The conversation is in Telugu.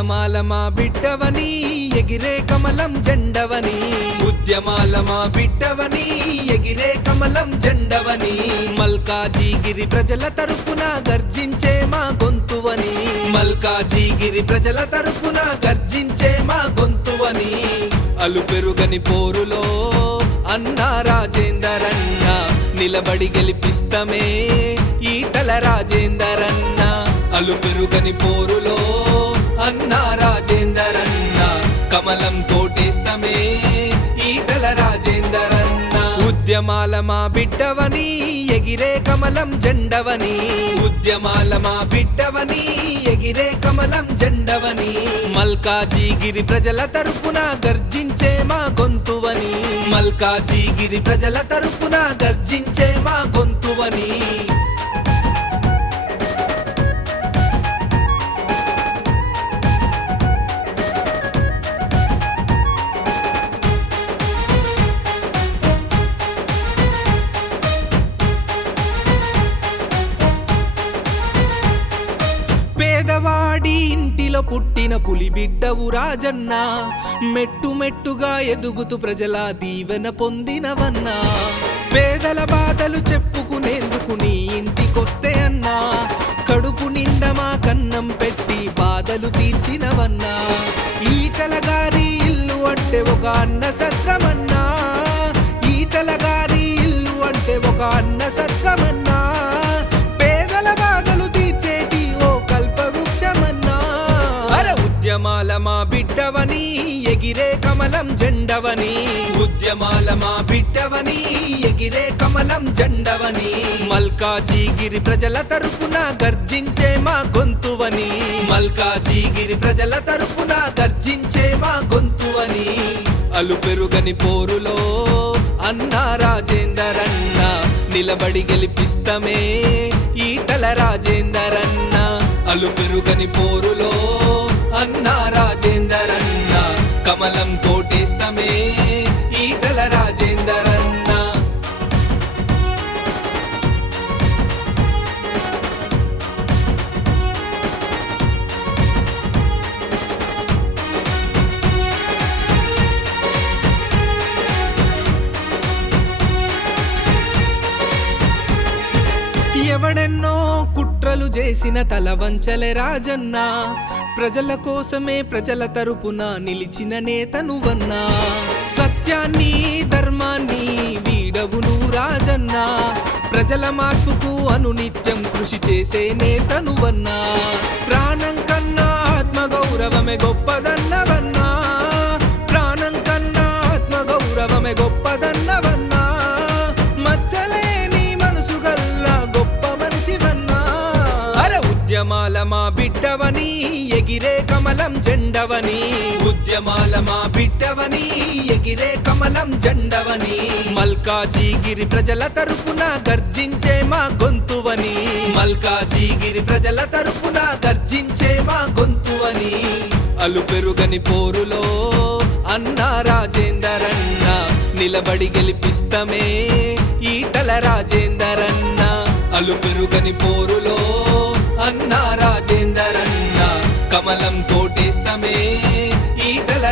ఉద్యమాల మా బిడ్డవని ఎగిరే కమలం జెండవని ఉద్యమాల మా బిడ్డవని ఎగిరే కమలం జెండవని మల్కాజిగిరి ప్రజల తరపున గర్జించే మా గొంతువని మల్కాజిగిరి ప్రజల తరపున గర్జించే మా గొంతువని అలుపెరుగని పోరులో అన్నా రాజేందరన్న నిలబడి గెలిపిస్తమే ఈటల రాజేందరన్న అలుపెరుగని పోరులో అన్నా రాజేందరన్న కమలం కోటేస్తమే ఈటల రాజేందరన్న ఉద్యమాల మా బిడ్డవని ఎగిరే కమలం జెండవని ఉద్యమాల మా బిడ్డవని ఎగిరే కమలం జెండవని మల్కాజిగిరి ప్రజల తరపున గర్జించే మా గొంతువని మల్కాజిగిరి ప్రజల తరపున గర్జించే మా గొంతువని పేదవాడి ఇంటిలో పుట్టిన పులి బిడ్డవు రాజన్న మెట్టు మెట్టుగా ఎదుగుతూ ప్రజల దీవెన పొందినవన్నా పేదల బాధలు చెప్పుకునేందుకు నీ ఇంటికొస్తే అన్నా కడుపు నిండా మా కన్నం పెట్టి బాధలు తీర్చినవన్నా ఈటల గారి ఇల్లు అంటే ఒక అన్న సత్రమన్నా ఈటల గారి ఇల్లు అంటే ఒక అన్న సత్రమన్నా పేదల బాధలు తీర్చేటి ఓ కల్పవృక్షమన్నా అరే ఉద్యమాల మా బిడ్డవని ఎగిరే కమలం జెండవని ఉద్యమాల మా బిడ్డవని ఎగిరే కమలం జెండవని మల్కాజిగిరి ప్రజల తరపున గర్జించే మా గొంతువని మల్కాజిగిరి ప్రజల తరపున గర్జించే మా గొంతువని అలుపెరుగని పోరులో అన్నా రాజేందరన్న నిలబడి గెలిపిస్తమే ఈటల రాజేందరన్న అలుపెరుగని పోరులో అన్నా రాజేందరన్న కమలం కోటేస్తమే ఈటల రాజేందరన్న ఎవడెన్నో కుట్రలు చేసిన తల వంచలే రాజన్న ప్రజల కోసమే ప్రజల తరపున నిలిచిన నేతనువన్నా సత్యాన్ని ధర్మాన్ని వీడవును రాజన్న ప్రజల మార్పుకు అనునిత్యం కృషి చేసే నేతనువన్నా ప్రాణం కన్నా ఆత్మగౌరవమే గొప్పదన్నవన్నా ప్రాణం కన్నా ఆత్మగౌరవమే గొప్పదన్నవన్నా మచ్చలేని మనసు గల్లా గొప్ప మనిషివన్నా అరే ఉద్యమాల మా బిడ్డవని ఎగిరే కమలం జెండవని ఉద్యమాల మా బిడ్డవని ఎగిరే కమలం జెండవని మల్కాజిగిరి ప్రజల తరపున గర్జించే మా గొంతువని మల్కాజిగిరి ప్రజల తరపున గర్జించే మా గొంతువని అలుపెరుగని పోరులో అన్నా రాజేందరన్న నిలబడి గెలిపిస్తమే ఈటల రాజేందరన్న అలుపెరుగని పోరులో అన్నా రాజేందరన్న కమలం కోటేస్తమే ఈటల